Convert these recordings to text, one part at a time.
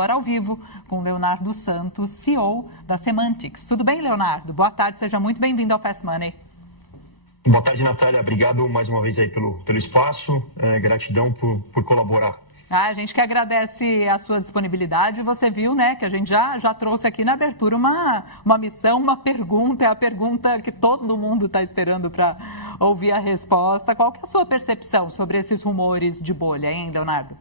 Agora ao vivo com Leonardo Santos, CEO da Semantics. Tudo bem, Leonardo? Boa tarde, seja muito bem-vindo ao Fast Money. Boa tarde, Natália. Obrigado mais uma vez aí pelo espaço. Gratidão por colaborar. A gente que agradece a sua disponibilidade. Você viu, né, que a gente já trouxe aqui na abertura uma missão, uma pergunta. É a pergunta que todo mundo está esperando para ouvir a resposta. Qual que é a sua percepção sobre esses rumores de bolha, hein, Leonardo?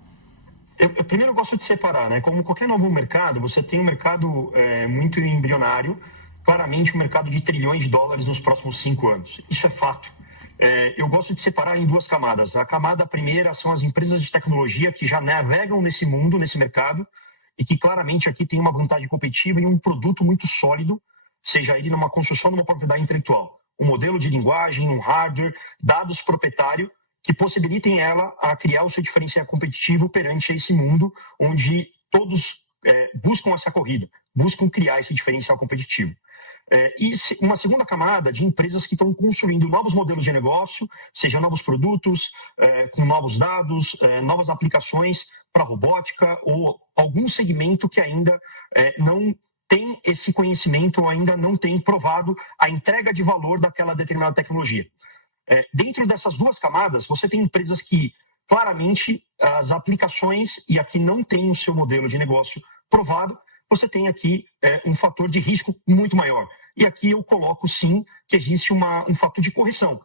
Eu primeiro gosto de separar, né? Como qualquer novo mercado, você tem um mercado muito embrionário, claramente um mercado de trilhões de dólares nos próximos 5 anos. Isso é fato. Eu gosto de separar em 2 camadas. A camada primeira são as empresas de tecnologia que já navegam nesse mundo, nesse mercado, e que claramente aqui tem uma vantagem competitiva e um produto muito sólido, seja ele numa construção de uma propriedade intelectual, um modelo de linguagem, um hardware, dados proprietários, que possibilitem ela a criar o seu diferencial competitivo perante esse mundo onde todos buscam essa corrida, buscam criar esse diferencial competitivo. E uma segunda camada de empresas que estão construindo novos modelos de negócio, seja novos produtos, com novos dados, novas aplicações para robótica ou algum segmento que ainda não tem esse conhecimento, ainda não tem provado a entrega de valor daquela determinada tecnologia. Dentro dessas 2 camadas, você tem empresas que, claramente, as aplicações, e aqui não tem o seu modelo de negócio provado, você tem aqui um fator de risco muito maior. E aqui eu coloco, sim, que existe um fator de correção.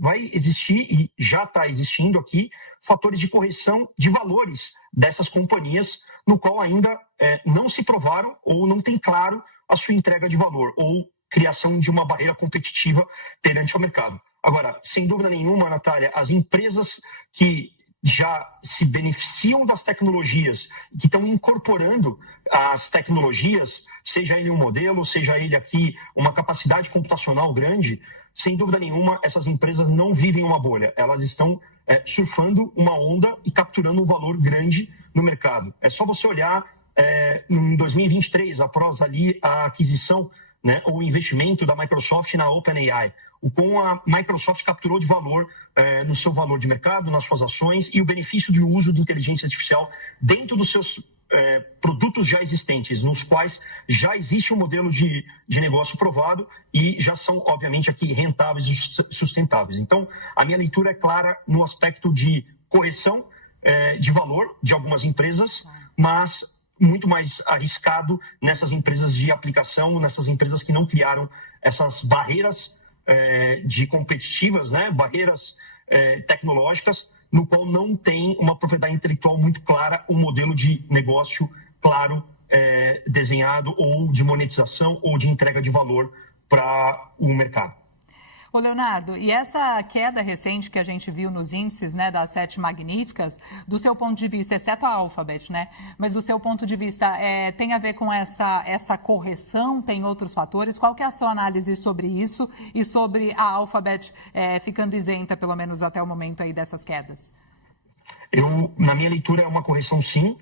Vai existir, e já está existindo aqui, fatores de correção de valores dessas companhias, no qual ainda não se provaram ou não tem claro a sua entrega de valor, ou criação de uma barreira competitiva perante o mercado. Agora, sem dúvida nenhuma, Natália, as empresas que já se beneficiam das tecnologias, que estão incorporando as tecnologias, seja ele um modelo, seja ele aqui uma capacidade computacional grande, sem dúvida nenhuma, essas empresas não vivem uma bolha. Elas estão surfando uma onda e capturando um valor grande no mercado. É só você olhar em 2023, após ali a aquisição, né, o investimento da Microsoft na OpenAI, o como a Microsoft capturou de valor no seu valor de mercado, nas suas ações, e o benefício de uso de inteligência artificial dentro dos seus produtos já existentes, nos quais já existe um modelo de negócio provado e já são, obviamente, aqui rentáveis e sustentáveis. Então, a minha leitura é clara no aspecto de correção de valor de algumas empresas, mas muito mais arriscado nessas empresas de aplicação, nessas empresas que não criaram essas barreiras de competitivas, né? Barreiras tecnológicas, no qual não tem uma propriedade intelectual muito clara, um modelo de negócio claro, desenhado, ou de monetização, ou de entrega de valor para o mercado. Ô, Leonardo, e essa queda recente que a gente viu nos índices, né, das 7 magníficas, do seu ponto de vista, exceto a Alphabet, né, mas do seu ponto de vista, tem a ver com essa correção, tem outros fatores? Qual que é a sua análise sobre isso e sobre a Alphabet ficando isenta, pelo menos até o momento aí, dessas quedas? Na minha leitura, é uma correção, sim.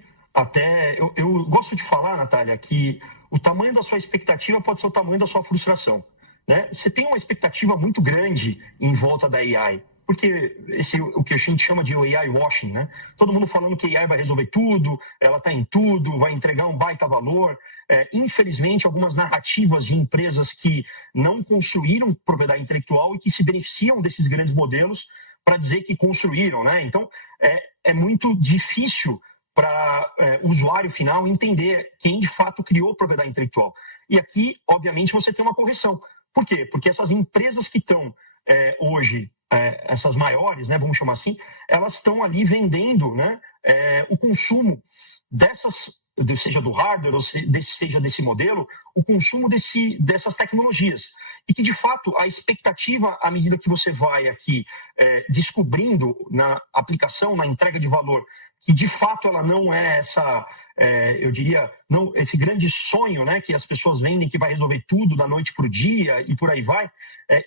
Eu gosto de falar, Natália, que o tamanho da sua expectativa pode ser o tamanho da sua frustração. Né? Você tem uma expectativa muito grande em volta da AI, porque o que a gente chama de AI washing, né? Todo mundo falando que a AI vai resolver tudo, ela está em tudo, vai entregar um baita valor. Infelizmente, algumas narrativas de empresas que não construíram propriedade intelectual e que se beneficiam desses grandes modelos para dizer que construíram, né? Então, é muito difícil para o usuário final entender quem de fato criou propriedade intelectual. E aqui, obviamente, você tem uma correção. Por quê? Porque essas empresas que estão hoje, essas maiores, né, vamos chamar assim, elas estão ali vendendo, né, o consumo dessas, seja do hardware, ou seja desse modelo, o consumo dessas tecnologias. E que, de fato, a expectativa, à medida que você vai aqui descobrindo na aplicação, na entrega de valor, que de fato ela não é eu diria, não, esse grande sonho, né, que as pessoas vendem que vai resolver tudo da noite para o dia e por aí vai,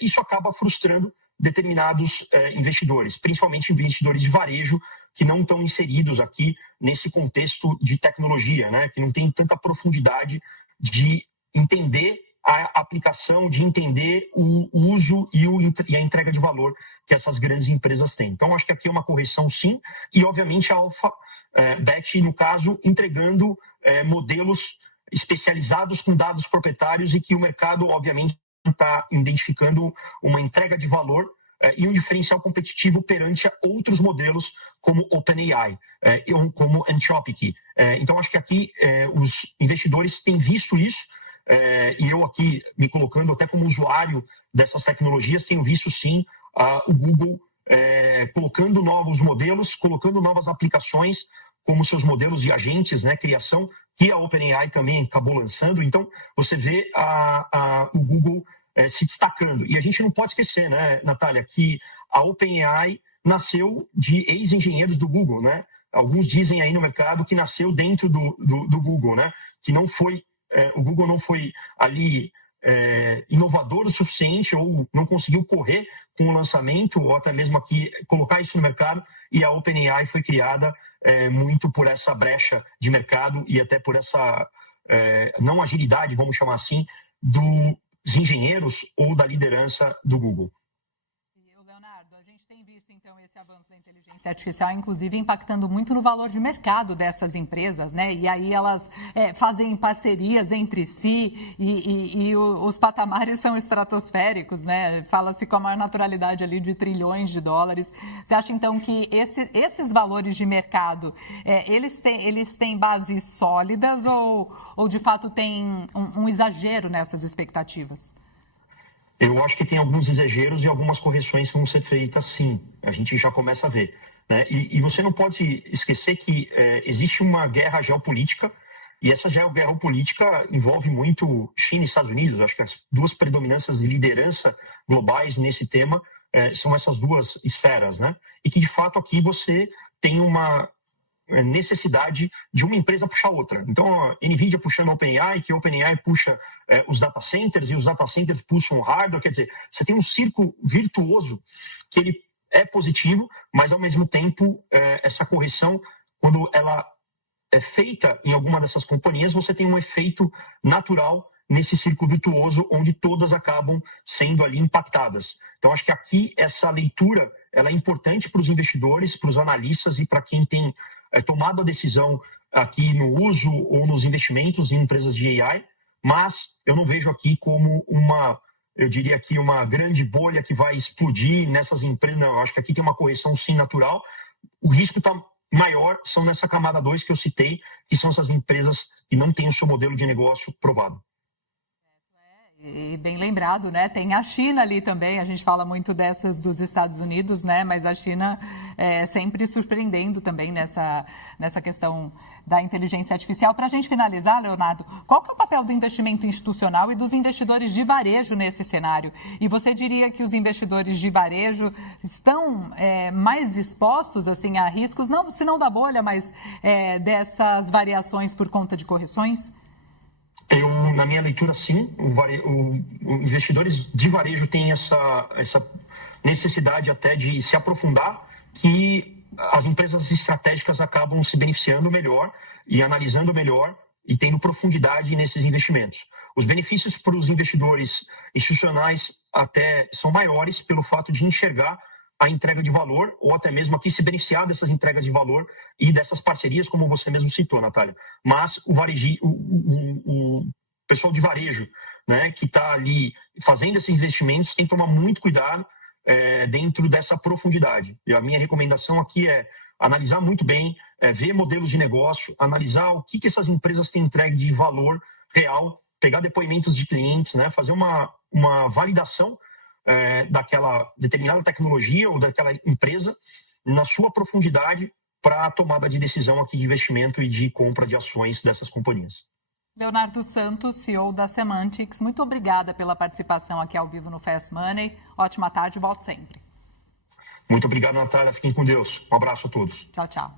isso acaba frustrando determinados investidores, principalmente investidores de varejo que não estão inseridos aqui nesse contexto de tecnologia, né, que não tem tanta profundidade de entender a aplicação, de entender o uso e a entrega de valor que essas grandes empresas têm. Então, acho que aqui é uma correção, sim, e, obviamente, a Alphabet, no caso, entregando modelos especializados com dados proprietários e que o mercado, obviamente, está identificando uma entrega de valor e um diferencial competitivo perante a outros modelos como OpenAI, como Anthropic. Então, acho que aqui os investidores têm visto isso, e eu aqui, me colocando até como usuário dessas tecnologias, tenho visto, sim, o Google colocando novos modelos, colocando novas aplicações, como seus modelos de agentes, né, criação, que a OpenAI também acabou lançando. Então, você vê o Google se destacando. E a gente não pode esquecer, né, Natália, que a OpenAI nasceu de ex-engenheiros do Google, né? Alguns dizem aí no mercado que nasceu dentro do Google, né? Que não foi, o Google não foi ali inovador o suficiente ou não conseguiu correr com o lançamento ou até mesmo aqui colocar isso no mercado, e a OpenAI foi criada muito por essa brecha de mercado e até por essa não agilidade, vamos chamar assim, dos engenheiros ou da liderança do Google. Leonardo, a gente tem visto, então, esse avanço da inteligência artificial, inclusive, impactando muito no valor de mercado dessas empresas, né? E aí elas fazem parcerias entre si e os patamares são estratosféricos, né? Fala-se com a maior naturalidade ali de trilhões de dólares. Você acha, então, que esses valores de mercado, eles têm bases sólidas ou de fato, tem um exagero nessas expectativas? Eu acho que tem alguns exageros e algumas correções que vão ser feitas, sim. A gente já começa a ver, né? E você não pode esquecer que existe uma guerra geopolítica, e essa geopolítica envolve muito China e Estados Unidos. Acho que as duas predominâncias de liderança globais nesse tema são essas duas esferas, né? E que, de fato, aqui você tem uma necessidade de uma empresa puxar outra. Então, a NVIDIA puxando a OpenAI, que a OpenAI puxa os data centers, e os data centers puxam o hardware. Quer dizer, você tem um círculo virtuoso que ele é positivo, mas, ao mesmo tempo, essa correção, quando ela é feita em alguma dessas companhias, você tem um efeito natural nesse círculo virtuoso, onde todas acabam sendo ali impactadas. Então, acho que aqui essa leitura ela é importante para os investidores, para os analistas e para quem tem tomado a decisão aqui no uso ou nos investimentos em empresas de AI, mas eu não vejo aqui como eu diria aqui, uma grande bolha que vai explodir nessas empresas. Não, eu acho que aqui tem uma correção, sim, natural. O risco está maior, são nessa camada 2 que eu citei, que são essas empresas que não têm o seu modelo de negócio provado. E bem lembrado, né? Tem a China ali também, a gente fala muito dessas dos Estados Unidos, né? Mas a China sempre surpreendendo também nessa questão da inteligência artificial. Para a gente finalizar, Leonardo, qual que é o papel do investimento institucional e dos investidores de varejo nesse cenário? E você diria que os investidores de varejo estão mais expostos assim, a riscos, não, se não da bolha, mas dessas variações por conta de correções? Na minha leitura, sim, os investidores de varejo têm essa necessidade até de se aprofundar, que as empresas estratégicas acabam se beneficiando melhor e analisando melhor e tendo profundidade nesses investimentos. Os benefícios para os investidores institucionais até são maiores pelo fato de enxergar a entrega de valor, ou até mesmo aqui se beneficiar dessas entregas de valor e dessas parcerias, como você mesmo citou, Natália. Mas o pessoal de varejo, né, que está ali fazendo esses investimentos, tem que tomar muito cuidado dentro dessa profundidade. E a minha recomendação aqui é analisar muito bem, ver modelos de negócio, analisar o que essas empresas têm entregue de valor real, pegar depoimentos de clientes, né, fazer uma validação daquela determinada tecnologia ou daquela empresa na sua profundidade para a tomada de decisão aqui de investimento e de compra de ações dessas companhias. Leonardo Santos, CEO da Semantics, muito obrigada pela participação aqui ao vivo no Fast Money. Ótima tarde, volte sempre. Muito obrigado, Natália. Fiquem com Deus. Um abraço a todos. Tchau, tchau.